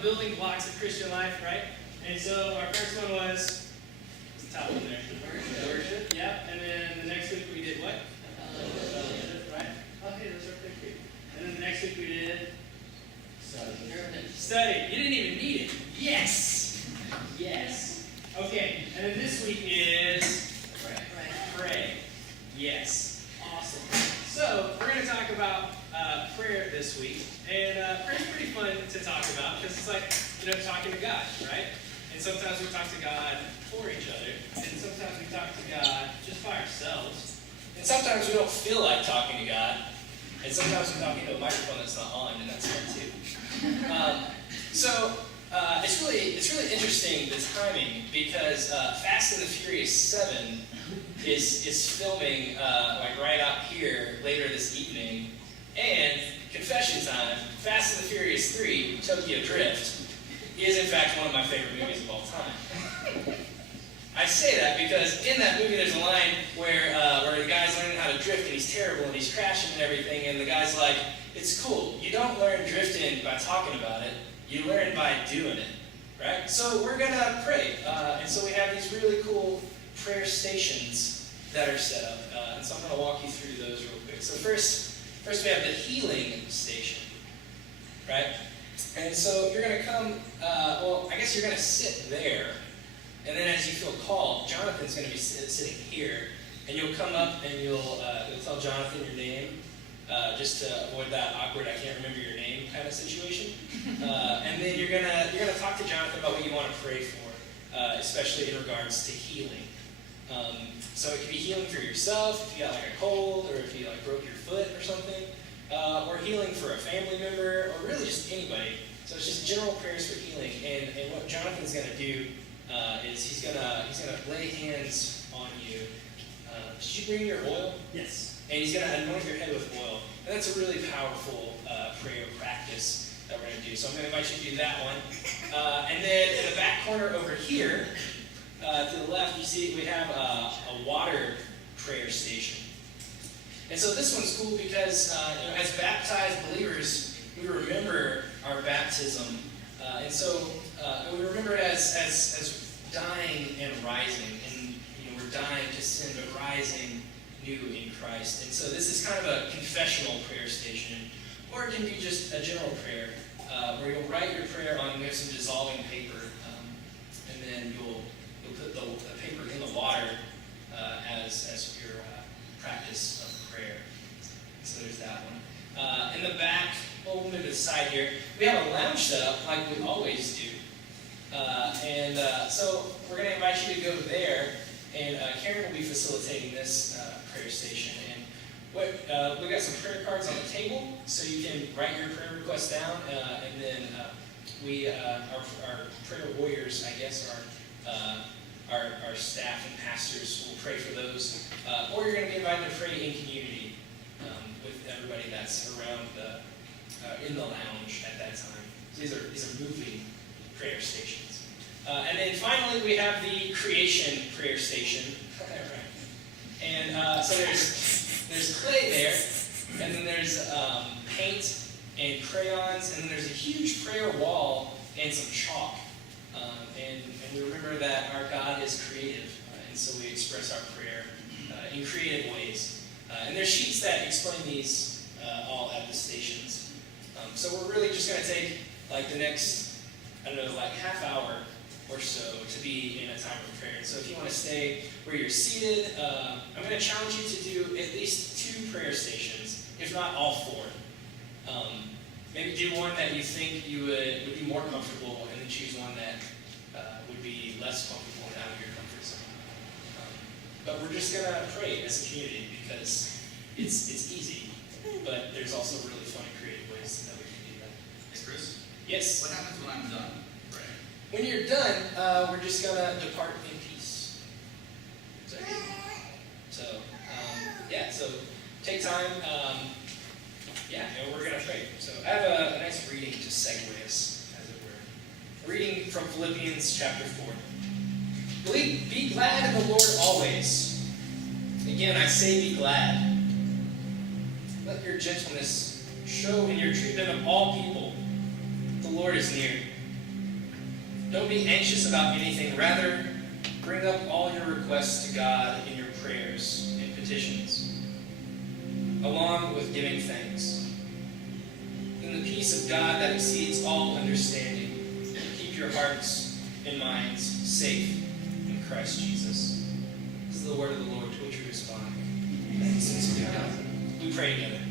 the building blocks of Christian life, right? And so our first one was the top one there. Worship. Yep. And then the next week we did what? Fellowship, right? Okay, those are pretty cute. And then the next week we did study. You didn't even need it. Yes. Yes. Okay. And then this week is pray. Yes. Awesome. So we're going to talk about prayer this week. And prayer is pretty fun to talk about because it's like, talking to God, right? And sometimes we talk to God for each other. And sometimes we talk to God just by ourselves. And sometimes we don't feel like talking to God. And sometimes we talk into a microphone that's not on, and that's fun too. It's really interesting, the timing, because Fast and the Furious 7 is filming right out here later this evening. And confession time, Fast and the Furious 3, Tokyo Drift, is in fact one of my favorite movies of all time. I say that because in that movie there's a line where the guy's learning how to drift and he's terrible and he's crashing and everything, and the guy's like, it's cool, you don't learn drifting by talking about it, you learn by doing it, right? So we're going to pray, and so we have these really cool prayer stations that are set up, and so I'm going to walk you through those real quick. So first we have the healing station, right? And so you're going to come, I guess you're going to sit there, and then as you feel called, Jonathan's going to be sitting here, and you'll come up and you'll tell Jonathan your name, just to avoid that awkward, I can't remember your name kind of situation. And then you're gonna talk to Jonathan about what you want to pray for, especially in regards to healing. So it could be healing for yourself, if you got like a cold, or if you like broke your foot or something, or healing for a family member, or really just anybody. So it's just general prayers for healing. And what Jonathan's gonna do is he's gonna lay hands on you. Did you bring your oil? Yes. And he's going to anoint your head with oil. And that's a really powerful prayer practice that we're going to do. So I'm going to invite you to do that one. And then in the back corner over here, to the left, you see we have a water prayer station. And so this one's cool because as baptized believers, we remember our baptism. And so we remember it as dying and rising. And we're dying to sin, but rising new in Christ. And so this is kind of a confessional prayer station, or it can be just a general prayer, where you'll write your prayer on, we have some dissolving paper, and then you'll put the paper in the water as your practice of prayer. So there's that one. In the back, we'll move to the side here, we have a lounge set up like we always do. So we're going to invite you to go there, and Karen will be facilitating this prayer station. And we got some prayer cards on the table, so you can write your prayer request down, and then our prayer warriors, I guess, our staff and pastors will pray for those. Or you're going to be invited to pray in community with everybody that's around in the lounge at that time. So these are moving prayer stations. And then finally, we have the creation prayer station. And so there's clay there, and then there's paint and crayons, and then there's a huge prayer wall and some chalk. And we remember that our God is creative, and so we express our prayer in creative ways. And there's sheets that explain these all at the stations. So we're really just going to take like the next, half hour or so to be in a time of prayer. And so if you want to stay where you're seated, I'm going to challenge you to do at least 2 prayer stations, if not all 4. Maybe do one that you think you would be more comfortable, and then choose one that would be less comfortable and out of your comfort zone. But we're just going to pray as a community because it's easy, but there's also really fun and creative ways that we can do that. Hey, Chris? Yes? What happens when I'm done? When you're done, we're just going to depart in peace. So take time. And we're going to pray. So I have a nice reading to segue us, as it were. A reading from Philippians chapter 4. Be glad in the Lord always. Again, I say be glad. Let your gentleness show in your treatment of all people. The Lord is near. Don't be anxious about anything. Rather, bring up all your requests to God in your prayers and petitions, along with giving thanks. And the peace of God that exceeds all understanding, keep your hearts and minds safe in Christ Jesus. This is the word of the Lord to which we respond. Thanks be to God. We pray together.